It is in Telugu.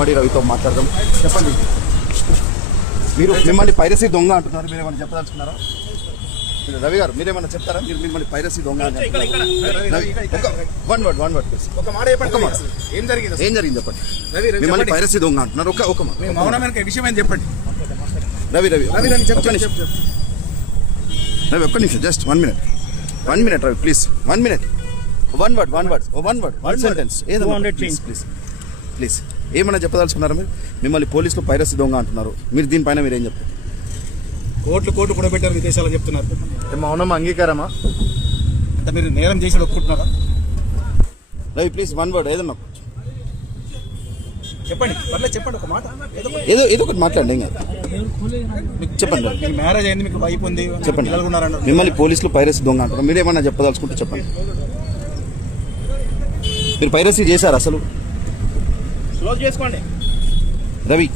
గుమ్మడి రవితో మాట్లాడదాం. చెప్పండి, మీరు మిమ్మల్ని పైరసీ దొంగ అంటున్నారు, మీరు ఏమైనా చెప్పదలుచుకున్నారా? రవి గారు మీరేమన్నా చెప్తారా? మీరు మిమ్మల్ని పైరసీ దొంగ వన్ వర్డ్ ప్లీజ్. ఏం జరిగింది చెప్పండి. మిమ్మల్ని పైరసీ దొంగ అంటున్నారు, ఒక విషయం ఏం చెప్పండి. రవి ఒక్క నిమిషం, just 1 minute Ravi please. 1 minute, one word sentence ఏదైనా ప్లీజ్. ఏమన్నా చెప్పదలుచుకున్నారా? మీరు మిమ్మల్ని పోలీసులు పైరసీ దొంగ అంటున్నారు, మీరు దీనిపైన మీరు ఏం చెప్తారు? కోట్లు కూడా పెట్టారు విదేశాల్లో చెప్తున్నారు. మౌనం అంగీకారమా? అంటే మీరు నేరం చేసి ఒప్పుకుంటున్నారా? రవి ప్లీజ్ 1 word ఏదన్నా చెప్పండి. చెప్పండి ఒక మాట, ఏదో ఒకటి మాట్లాడండి. ఏం కాదు, చెప్పండి. మ్యారేజ్ అయింది, మీకు వైఫ్ ఉంది, చెప్పండి. మిమ్మల్ని పోలీసులు పైరసీ దొంగ అంటారు, మీరేమన్నా చెప్పదలుచుకుంటే చెప్పండి. మీరు పైరసీ చేశారు అసలు? క్లోజ్ చేసుకోండి రవి.